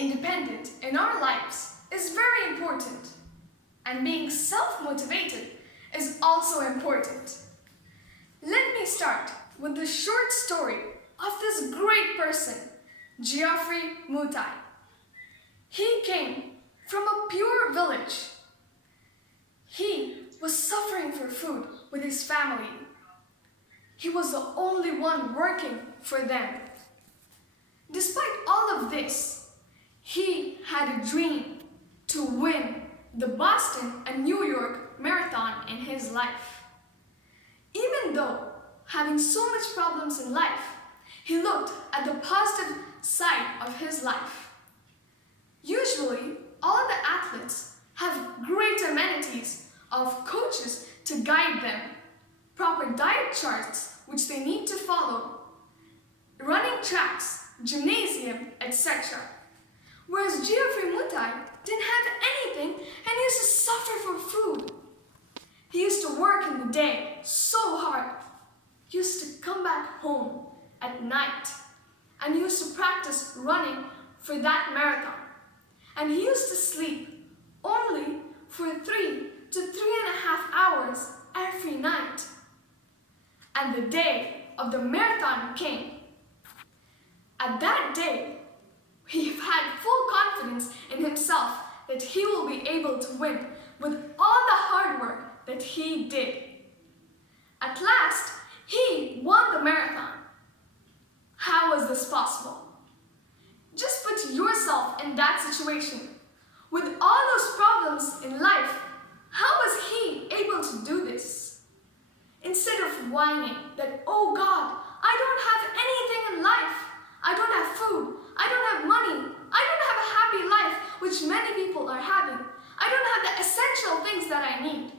independent in our lives is very important, and being self-motivated is also important. Let me start with the short story of this great person, Geoffrey Mutai. He came from a pure village. He was suffering for food with his family. He was the only one working for them. Despite all of this, he had a dream to win the Boston and New York Marathon in his life. Even though having so much problems in life, he looked at the positive side of his life. Usually, all the athletes have great amenities of coaches to guide them, proper diet charts which they need to follow, running tracks, gymnasium, etc. Whereas Geoffrey Mutai didn't have anything and used to suffer for food. He used to work in the day so hard. He used to come back home at night and he used to practice running for that marathon. And he used to sleep only for 3 to 3.5 hours every night. And the day of the marathon came. At that day, he had full confidence in himself that he will be able to win with all the hard work that he did. At last, he won the marathon. How was this possible? Just put yourself in that situation. With all those problems in life, how was he able to do this? Instead of whining that, oh God, I don't have anything in life. I don't have food. I don't have money. I don't have a happy life, which many people are having. I don't have the essential things that I need.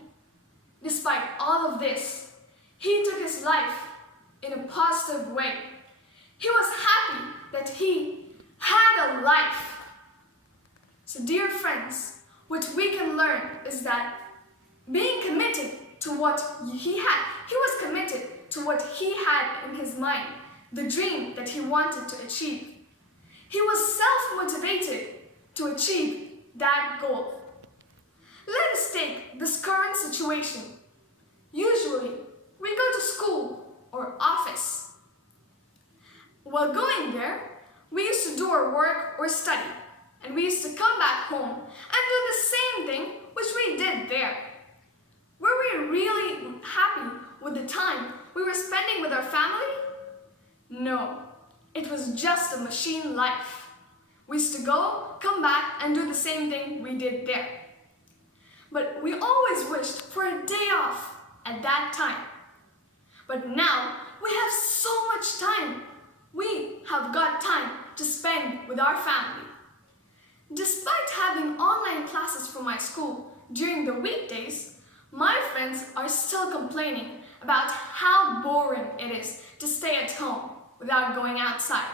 Despite all of this, he took his life in a positive way. He was happy that he had a life. So dear friends, what we can learn is that being committed to what he was committed to what he had in his mind, the dream that he wanted to achieve. He was self-motivated to achieve that goal. Let us take this current situation. Usually, we go to school or office. While going there, we used to do our work or study, and we used to come back home and do the same thing which we did there. Were we really happy with the time we were spending with our family? No, it was just a machine life. We used to go, come back, and do the same thing we did there. But we always wished for a day off at that time. But now we have so much time. We have got time to spend with our family. Despite having online classes from my school during the weekdays, my friends are still complaining about how boring it is to stay at home without going outside.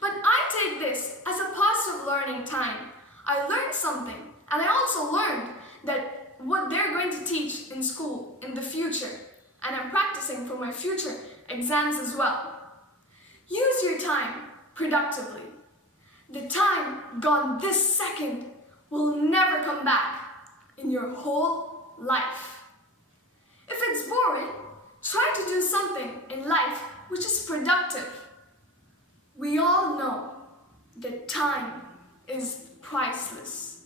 But I take this as a positive learning time. I learned something, and I also learned that what they're going to teach in school in the future, and I'm practicing for my future exams as well. Use your time productively. The time gone this second will never come back in your whole life. If it's boring, try to do something in life which is productive. We all know that time is priceless.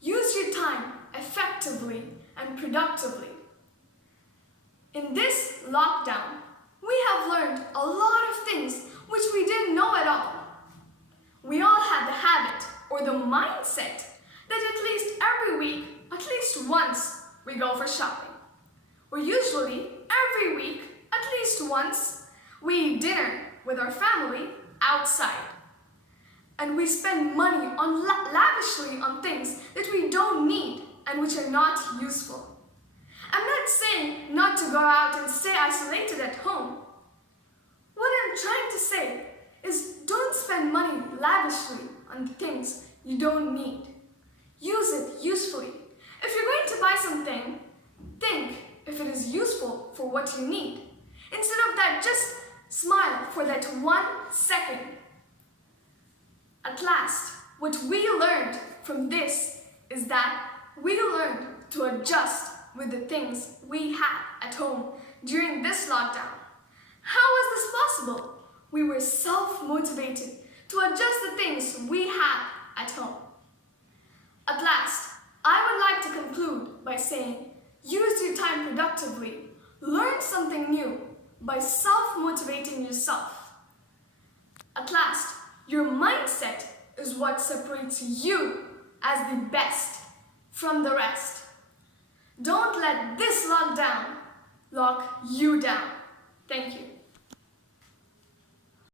Use your time effectively and productively. In this lockdown, we have learned a lot of things which we didn't know at all. We all had the habit or the mindset that at least every week, at least once, we go for shopping. Or usually, every week, at least once, we eat dinner with our family outside. And we spend money on lavishly on things that we don't need and which are not useful. I'm not saying not to go out and stay isolated at home. What I'm trying to say is don't spend money lavishly on things you don't need. Use it usefully. If you're going to buy something, think if it is useful for what you need. Instead of that, just smile for that 1 second. At last, what we learned from this is that we learned to adjust with the things we had at home during this lockdown. How is this possible? We were self-motivated to adjust the things we had at home. At last, I would like to conclude by saying, use your time productively. Learn something new by self-motivating yourself. At last, your mindset is what separates you as the best from the rest. Don't let this lockdown lock you down. Thank you.